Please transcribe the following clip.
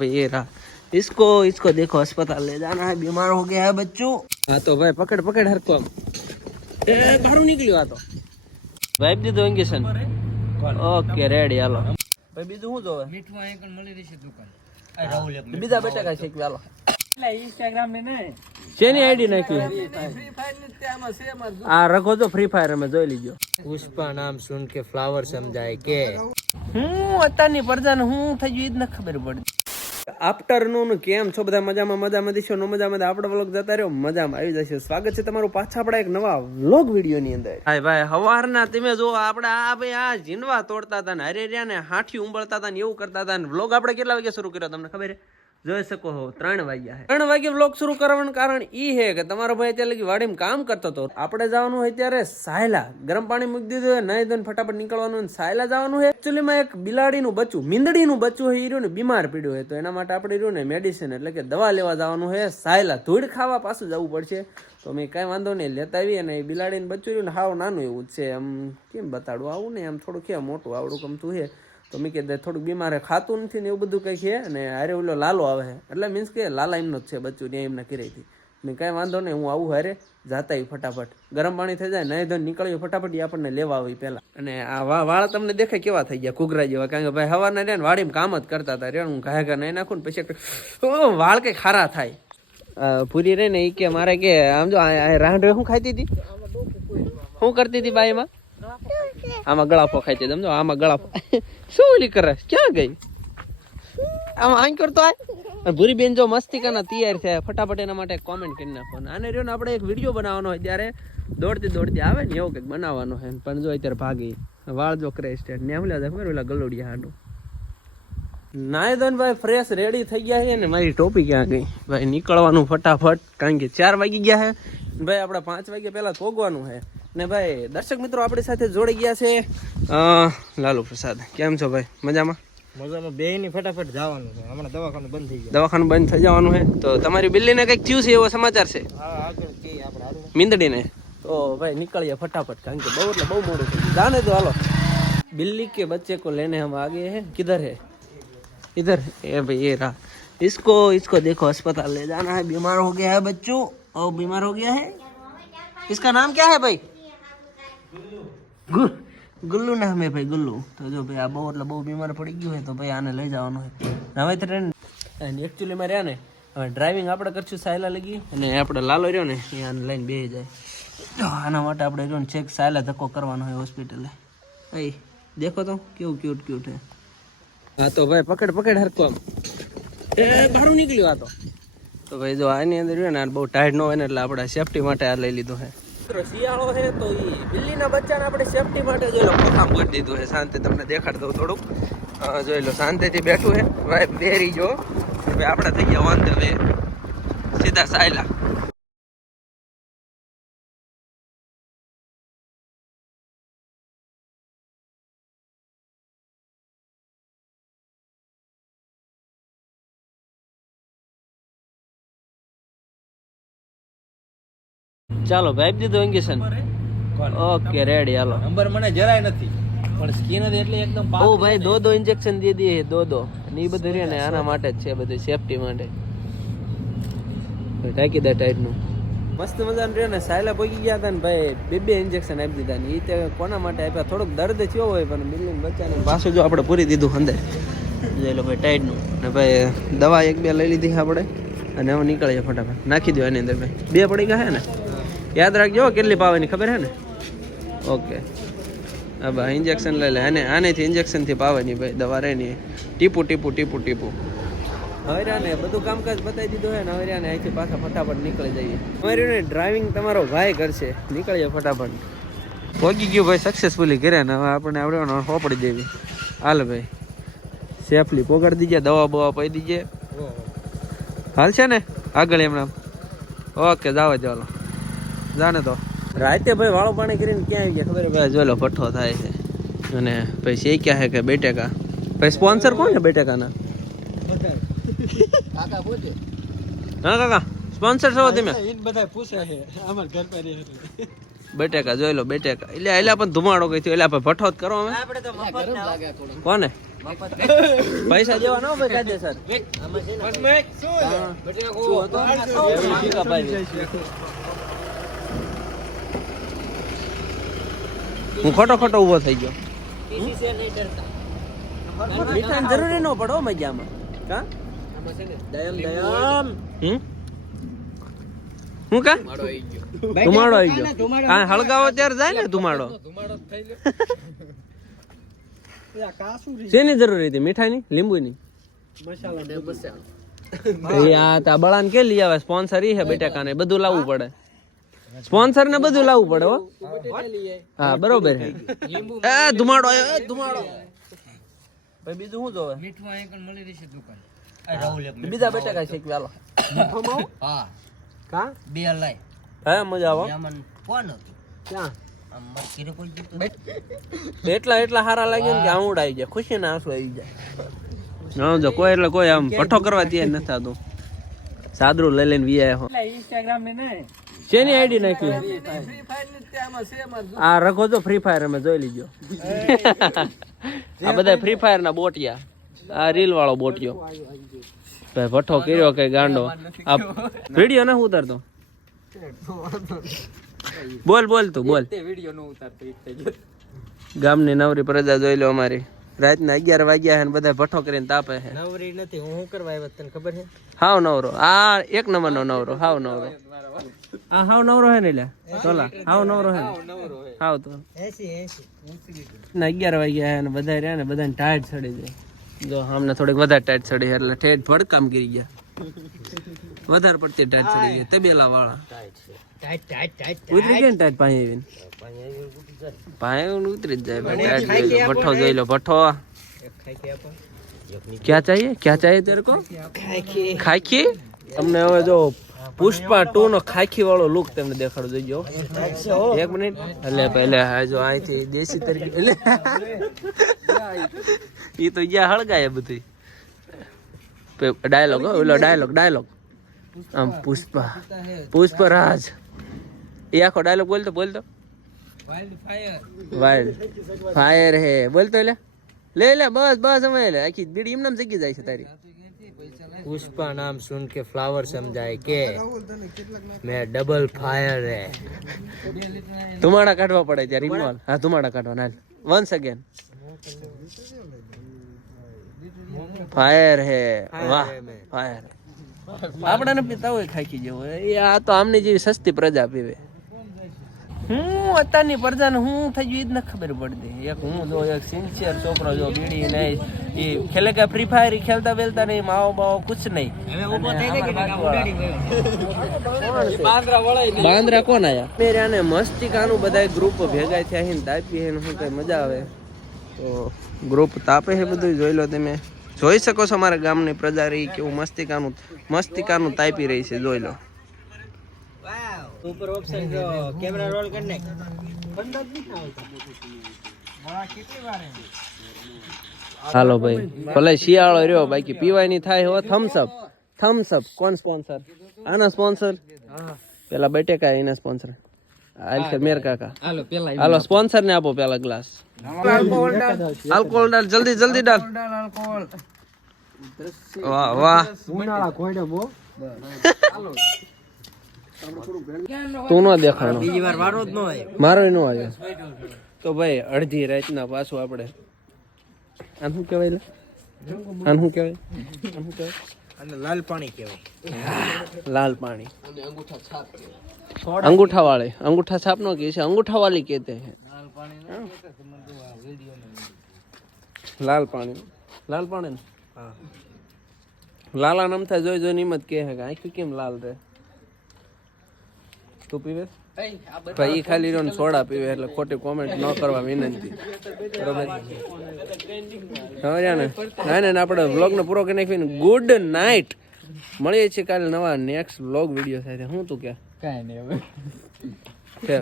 भाई ये रहा, इसको इसको देखो अस्पताल ले जाना है, बीमार हो गया है बच्चों। हाँ तो भाई पकड़ पकड़ हर को बाहर निकलियो। तो वाइप दी दो इंजेक्शन। ओके रेडी हालो भाई। બીજું શું જોવે? મીઠું અહીં કણ મળી રહેશે દુકાન. આ રાહુલ એક બીજા બેટા કાઈ શીખવી હાલો. એટલે ઇન્સ્ટાગ્રામ ને નહીં શેની આઈડી નાખી? ફ્રી ફાયર ની તેમાં છે માર. આ રખો તો ફ્રી ફાયર અમે જોઈ લીજો. પુષ્પા નામ સુન કે ફ્લાવર સમજાય કે હું અત્યારની પ્રજાને હું થઈ ગયું ઈ જ ન ખબર પડી. આફ્ટરનૂન કેમ છો બધા? મજામાં મજામાં દીશો નો મજામાં આપણે વ્લોગ જતા રહ્યો મજામાં આવી જશે. સ્વાગત છે તમારું પાછા આપણા એક નવા વ્લોગ વિડીયો ની અંદર. હાય ભાઈ હવારના તમે જો આપણે આ ભાઈ આ જીનવા તોડતા હતા ને હરેરિયા ને હાઠી ઉંબળતા હતા ને એવું કરતા હતા ને વ્લોગ આપણે કેટલા વાગે શરૂ કર્યો તમને ખબર છે? જોઈ શકો છો 3 વાગ્યા. 3 વાગે વ્લોગ શરૂ કરવાનું કારણ ઈ છે કે તમારો ભાઈ અત્યારે લગી વાડીમાં કામ કરતો હતો. આપણે જવાનું હોય ત્યારે સાયલા ગરમ પાણી મૂકી દીધું હોય, નાઈ ધોઈને ફટાફટ નીકળવાનું હોય. સાયલા જવાનું હોય. એકચ્યુઅલીમાં એક બિલાડીનું બચ્ચું મીંદડીનું બચ્ચું હોય ઈ રહ્યું ને બીમાર પડ્યું હોય તો એના માટે આપણે રહ્યું ને મેડિસિન એટલે કે દવા લેવા જવાનું હોય સાયલા. ધૂળ ખાવા પાછું જવું પડશે તો મેં કાંઈ વાંધો નહીં લેતા આવી. અને એ બિલાડીનું બચ્ચું રહ્યું ને હાવ નાનું એવું જ છે. આમ કેમ બતાડવું આવું ને આમ થોડું કે મોટું આવડું ગમતું છે તો મેં કીધું થોડુંક બીમાર ખાતું નથી ને એવું બધું કંઈ છે. અને હારે ઓલો લાલો આવે છે એટલે મીન્સ કે લાલા એમનો જ છે બચ્ચું ત્યાં એમના કિરાયથી. મેં કાંઈ વાંધો નહીં હું આવું હારે જાતા ફટાફટ ગરમ પાણી થઈ જાય નહીં ધોઈને નીકળ્યું ફટાફટ એ આપણને લેવા આવી પહેલાં. અને આ વાળ તમને દેખાય કેવા થઈ ગયા ઘૂઘરા જેવા, કારણ કે ભાઈ સવારના રહ્યા ને વાડીમાં કામ જ કરતા હતા રે. હું ઘા ઘા નહીં નાખું ને પછી વાળ કંઈ ખારા થાય. પૂરી રહી ને એ કે મારે કે આમ જો રાંઢ શું ખાતી હતી, શું કરતી હતી બાઈ એમાં? આમાં ગળાફો ખાઈ છે સમજો, આમાં ગળાફો શું ઓલી કરે ક્યાં ગઈ? આમાં આંખ કરતો આ ભૂરી બેન જો મસ્તી કરના તૈયાર થયા ફટાફટ એના માટે કોમેન્ટ કરી નાખો. આને રહ્યો ને આપણે એક વિડીયો બનાવવાનો હોય ત્યારે દોડતી દોડતી આવે ને એવું કંઈક બનાવવાનો હોય પણ જો અત્યારે ભાગી વાળ જો કરે સ્ટેટ ને આમ ખબર ઓલા ગલોડિયા હાડું નાય દો ને ભાઈ ફ્રેશ રેડી થઈ ગયા છે. ને મારી ટોપી ક્યાં ગઈ ભાઈ? નીકળવાનું ફટાફટ કારણ કે 4 વાગી ગયા છે ભાઈ. આપણે 5 વાગ્યા પહેલા પોગવાનું છે ને ભાઈ. દર્શક મિત્રો આપણી સાથે જોડી ગયા છે લાલુ પ્રસાદ. કેમ છો ભાઈ? મજામાં મજામાં. બે ની ફટાફટ જવાનું છે હમણાં. દવાખાનું બંધ થઈ ગયું. દવાખાનું બંધ થઈ જવાનું છે તો તમારી બિલ્લીને કંઈક થયું છે એવો સમાચાર છે? હા આગળ કે આપણે મીંદડીને તો ભાઈ નીકળીએ ફટાફટ કારણ કે બહુ એટલે બહુ મોડું છે. જાને તો હાલો. बिल्ली के बच्चे को लेने हम आगे हैं. किधर है? इधर है भाई ये रहा. इसको देखो अस्पताल ले जाना है. बीमार हो गया है बच्चों और बीमार हो गया है. इसका नाम क्या है भाई? गुल्लू नाम है भाई गुल्लू. तो जो भाई આ બહુ એટલે બહુ બીમાર પડી ગયું હોય તો ભાઈ આને લઈ જવાનું હોય હવે ટ્રેન. એકચ્યુઅલી માં રહ્યા ને હવે ડ્રાઇવિંગ આપણે કરશું સાયલા લગી અને આપણે લાલો રહ્યો ને એ આને લઈને બેસી જાય. આના માટે આપણે રહ્યો ને ચેક સાયલા ધક્કો કરવાનો હોય હોસ્પિટલે. એ દેખો તો કેવું ક્યુટ ક્યુટ હે. હા તો ભાઈ પકડ પકડ હરકો આમ બહાર નીકળ્યો. આ તો ભાઈ જો આની અંદર રહ્યો ને બહુ ટાઈટ ન હોય ને એટલે આપણે સેફટી માટે આ લઈ લીધું છે. શિયાળો છે તો એ બિલ્લીના બચ્ચાને આપણે સેફટી માટે જોઈ લો પખામ કરી દીધું છે. શાંતિ તમને દેખાડ દઉં થોડુંક જોઈ લો શાંતિથી બેઠું છે ભાઈ. બેરી જો ભાઈ આપણે થઈ ગયા વાંધો હવે સીધા સાયલા. ચાલો ભાઈ આપી દીધું ઇન્જેક્શન. ઓકે રેડી હાલો. નંબર મને જરાય નથી પણ સ્કીન હતી એટલે એકદમ બહુ ભાઈ દો ઇન્જેક્શન દે દે દો અને એ બધું રહે ને આના માટે જ છે બધું સેફટી માટે. ટાંકી દે ટાઈટ નું મસ્ત મજાનું રહે ને. સાયલા પગી ગયા હતા ને ભાઈ બે ઇન્જેક્શન આપી દીધા ને એ તે કોના માટે આપ્યા? થોડુંક દર્દ થયો હોય પણ બિલ્લીને બચ્ચાને પાછું જો આપણે પૂરી દીધું અંદર જોઈ લો ભાઈ ટાઈટ નું. ને ભાઈ દવા 1-2 લઈ લીધી આપણે અને હવે નીકળીએ ફટાફટ. નાખી દો એની અંદર ભાઈ 2 પડી ગયા હે ને. યાદ રાખજો કેટલી પાવાની ખબર હે ને? ઓકે હા ભાઈ ઇન્જેક્શન લઈ લે. આનેથી ઇન્જેક્શનથી પાવાની ભાઈ દવા રહે ને ટીપું ટીપું ટીપું ટીપું. હવે રહ્યા ને બધું કામકાજ બતાવી દીધું હોય ને હવે રહ્યા ને અહીંથી પાછા ફટાફટ નીકળી જઈએ. અમારી ને ડ્રાઇવિંગ તમારો ભાઈ કરશે. નીકળીએ ફટાફટ. પહોંચી ગયું ભાઈ સક્સેસફુલી કર્યા ને હવે આપણે આવડે હોપડી દેવી. હાલ ભાઈ સેફલી પોગાડી દીજે. દવા બવા પાઈ દીજે. હાલ છે ને આગળ એમના. ઓકે જાવ ચાલો જાને. તો રાતે ભાઈ વાળો પાણી કરીને ક્યાં આવી ગયા ખબર ભાઈ? જોઈ લો પઠ્ઠો થાય છે અને ભાઈ છે ક્યાં હે કે બેટેકા. ભાઈ સ્પોન્સર કોણ છે બેટેકાના? કાકા પૂછે. હા કાકા સ્પોન્સર છો તમે? બધા પૂછે છે અમાર ઘર પર. બેટેકા જોઈ લો બેટેકા એટલે પણ ધુમાડો કઈ થયો એટલે આપણે ભઠ્ઠો જ કરો અમે. આપણે તો મફત લાગે કોને પૈસા દેવા ન ભાઈ કાજે સર હું ખોટો ઉભો થઈ ગયો. મીઠાઈ જરૂરી ન પડો મજામાં. કા હું કા ધુમાડો આવી ગયો. હા હળગાવો ત્યારે જાય ને ધુમાડો. શેની જરૂર હતી મીઠાઈની લીંબુની? આ બળાને કે લઈ આવે સ્પોન્સર ઈ હે બેટાકાને બધું લાવવું પડે. સ્પોન્સર ને બધું લાવવું પડે હો. હા બરોબર હે. ધુમાડો આવ્યો ધુમાડો. ભાઈ બીજું શું જોવે? મીઠું અહીં મળી રહેશે દુકાન. બીજા બેટાકા શીખવી હાલો. હા કા બે લાય હે મજા આવે. કોણ હતું ક્યાં? એટલા હારા લાગ્યો ને કે આઉડ આવી જાય, ખુશી ના આંસુ આવી જાય. જો કોઈ એટલે કોઈ આમ પઠો કરવા તૈયાર નથી થતું. સાદરું લઈ લઈને વી આયા હો. ઇન્સ્ટાગ્રામ ને ને શેની આઈડી નાખી? આ રખો તો ફ્રી ફાયર અમે જોઈ લીજો. આ બધા ફ્રી ફાયર ના બોટિયા. આ રીલ વાળો બોટિયો ભાઈ પઠો કર્યો કે ગાંડો. આ વિડિયો ના ઉતારતો. બોલ તું બોલ. ગામની નવરી પ્રજા જોઈ લો અમારી. રાતના 11 વાગ્યા હે બધા ભઠ્ઠો કરીને તાપે છે. નવરી નથી હું કરવા આવ્યો તને ખબર છે? હાવ નવરો. આ એક નંબર નો નવરો. હાવ નવરો. આ હાવ નવરો હે ને લે તોલા. હાવ નવરો હે. હાવ તો 80 ના 11 વાગ્યા હે ને બધા રહ્યા ને બધાને ટાઈટ ચડી જાય. જો આમને થોડીક વધારે ટાઈટ ચડી એટલે ઠેઠ ભડકામ કરી ગયા. વધારે પડતી ટાઈટ ચડી ગઈ. તબેલા વાળા ઉતરી ગયા ને ટાઈટ પાણી આવીને પાણી ઉતરી જ જાય. ભઠ્ઠો જોઈ લો ભઠ્ઠો. ક્યાં ચાહીએ તેરે કો? ખાખી. તમને હવે જો પુષ્પા 2 નો ખાખી વાળો લુક તમને દેખાડો જોઈજો. 1 મિનિટ એટલે પહેલા જો અહીંથી દેશી તરીકે એટલે ઈ તો જ્યાં હળગાય બધું ડાયલોગ. ઓલો ડાયલોગ આમ પુષ્પરાજ એ આખો ડાયલોગ બોલતો વાઇલ્ડ ફાયર હે બોલતો લે બસ અમે લે આખી બીડી એમ નામ જગી જાય છે તારી. पुष्पा नाम सुन के फ्लावर समझाए के मैं डबल फायर है. तुम्हारा काटवा पड़े यार इमोल. हाँ तुम्हारा काटवा ना वंस अगेन फायर है. वाह फायर. આપણે ને પીતા હોય ખાખી જેવો એ આ તો આમની જેવી સસ્તી પ્રજા પીવે. હું અત્યારની પ્રજાને હું થઈ ગયું એ જ ન ખબર પડતી. એક હું જો એક સિન્સિયર છોકરો જો બીડી નહીં એ ખેલે કે ફ્રી ફાયર ખેલતા વેલતા નહીં માવો બાવો કુછ નહીં. બાંદ્રા કોણ આયા મેરે આને મસ્તી કાનું બધા ગ્રુપ ભેગા થયા હે તાપી હે હું કઈ મજા આવે તો ગ્રુપ તાપે હે બધું જોઈ લો તમે. જોઈ શકો છો અમારા ગામની પ્રજા રહી કેવું મસ્તિકાનું તાપી રહી છે જોઈ લો. ઉપર ઓપ્શન જો કેમેરા રોલ કરી નાખ. બંધ જ નહીં આવતા. કેટલી વાર હાલો ભાઈ ભલે શિયાળો રહ્યો બાકી પીવાની થાય હો. થમ્સ અપ કોણ સ્પોન્સર? આના સ્પોન્સર પેલા બટેકા એના સ્પોન્સર મેર કાકા. હાલો સ્પોન્સર ને આપો પેલા ગ્લાસ. આલ્કોહોલ ડાલ જલ્દી ડાલ. વાહ ઉનાળા કોઈડે બો તું ન દેખાણો. બીજી વાર મારો જ ન આવ્યો. મારો ન આવ્યો તો ભાઈ અડધી રાતના પાછું આપણે આને શું કહેવાય? લાલ પાણી કહેવાય. લાલ પાણી અંગૂઠા વાળે અંગૂઠા છાપ નો કે છે અંગૂઠા વાલી કહેતે હે. લાલ પાણી હા લાલા નામ થાય જોઈ નિમત કે હે આખી કેમ લાલ રે? તું પીવે ભાઈ ખાલી રોન સોડા પીવે એટલે ખોટી કોમેન્ટ ન કરવા વિનંતી. બરોબર સમજ્યા ને? ના આપણે વ્લોગ નો પૂરો કરી નાખીને ગુડ નાઇટ. મળીએ છીએ કાલે નવા નેક્સ્ટ વ્લોગ વિડીયો સાથે. હું તું ક્યાં કાંઈ નહીં હવે